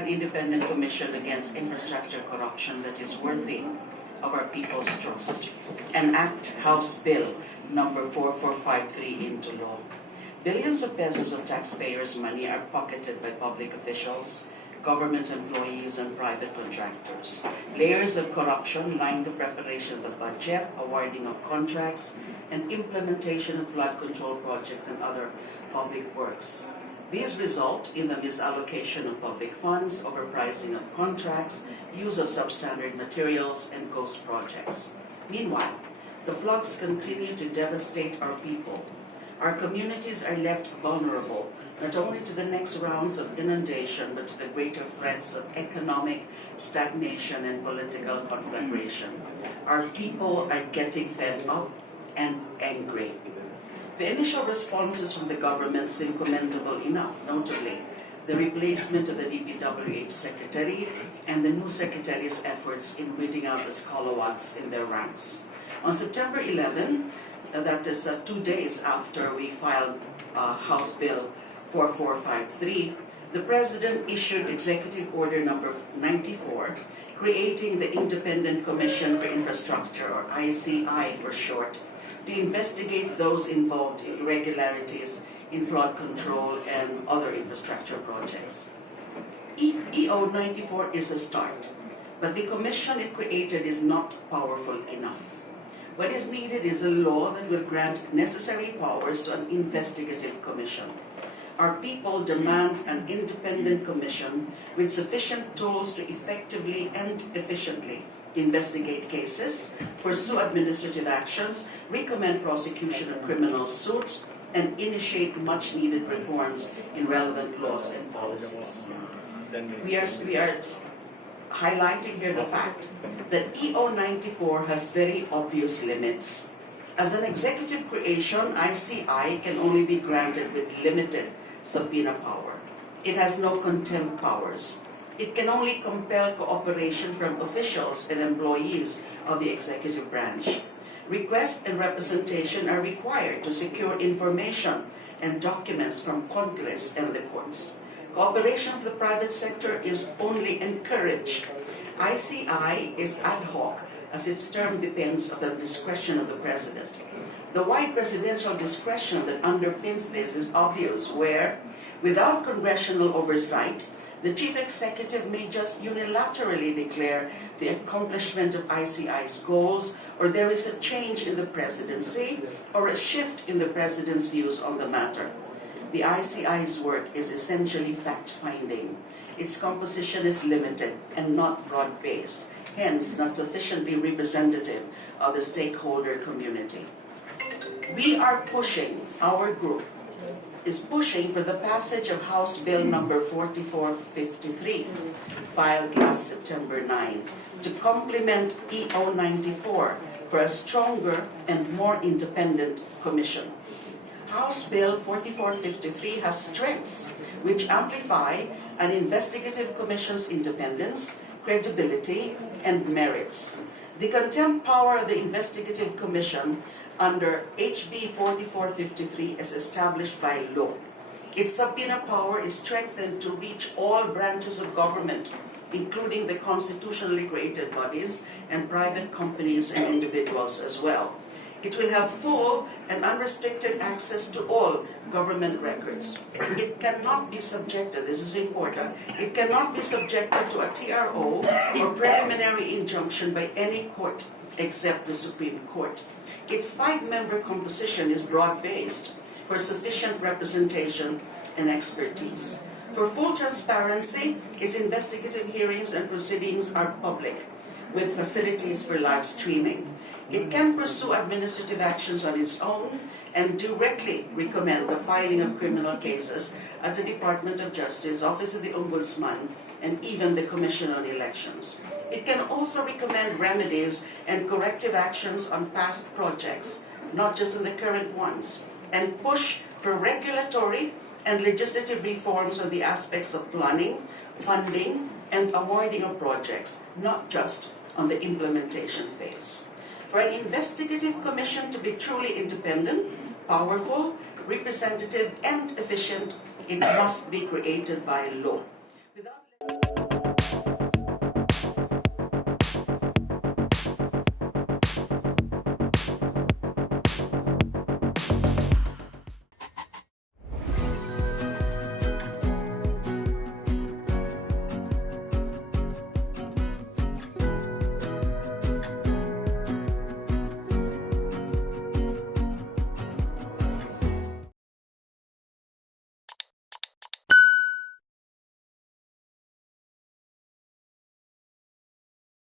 an independent commission against infrastructure corruption that is worthy of our people's trust and act House Bill number 4453 into law. Billions of pesos of taxpayers' money are pocketed by public officials, government employees, and private contractors. Layers of corruption line the preparation of the budget, awarding of contracts, and implementation of flood control projects and other public works. These result in the misallocation of public funds, overpricing of contracts, use of substandard materials, and ghost projects. Meanwhile, the floods continue to devastate our people. Our communities are left vulnerable not only to the next rounds of inundation, but to the greater threats of economic stagnation and political conflagration. Our people are getting fed up and angry. The initial responses from the government seem commendable enough, notably the replacement of the DPWH secretary and the new secretary's efforts in weeding out the scalawags in their ranks. On September 11, that is 2 days after we filed House Bill 4453, the President issued Executive Order number 94, creating the Independent Commission for Infrastructure, or ICI for short, to investigate those involved in irregularities in flood control and other infrastructure projects. EO 94 is a start, but the commission it created is not powerful enough. What is needed is a law that will grant necessary powers to an investigative commission. Our people demand an independent commission with sufficient tools to effectively and efficiently investigate cases, pursue administrative actions, recommend prosecution of criminal suits, and initiate much-needed reforms in relevant laws and policies. We are highlighting here the fact that EO 94 has very obvious limits. As an executive creation, ICI can only be granted with limited subpoena power. It has no contempt powers. It can only compel cooperation from officials and employees of the executive branch. Requests and representation are required to secure information and documents from Congress and the courts. Cooperation of the private sector is only encouraged. ICI is ad hoc, as its term depends on the discretion of the President. The wide presidential discretion that underpins this is obvious, where, without congressional oversight, the chief executive may just unilaterally declare the accomplishment of ICI's goals, or there is a change in the presidency or a shift in the president's views on the matter. The ICI's work is essentially fact-finding. Its composition is limited and not broad-based, hence not sufficiently representative of the stakeholder community. We are pushing, our group is pushing for the passage of House Bill number 4453, filed last September 9, to complement EO 94 for a stronger and more independent commission. House Bill 4453 has strengths which amplify an investigative commission's independence, credibility, and merits. The contempt power of the investigative commission under HB 4453 is established by law. Its subpoena power is strengthened to reach all branches of government, including the constitutionally created bodies and private companies and individuals as well. It will have full and unrestricted access to all government records. It cannot be subjected, this is important, it cannot be subjected to a TRO or preliminary injunction by any court except the Supreme Court. Its 5-member composition is broad-based for sufficient representation and expertise. For full transparency, its investigative hearings and proceedings are public, with facilities for live streaming. It can pursue administrative actions on its own and directly recommend the filing of criminal cases at the Department of Justice, Office of the Ombudsman, and even the Commission on Elections. It can also recommend remedies and corrective actions on past projects, not just on the current ones, and push for regulatory and legislative reforms on the aspects of planning, funding, and awarding of projects, not just on the implementation phase. For an investigative commission to be truly independent, powerful, representative, and efficient, it must be created by law.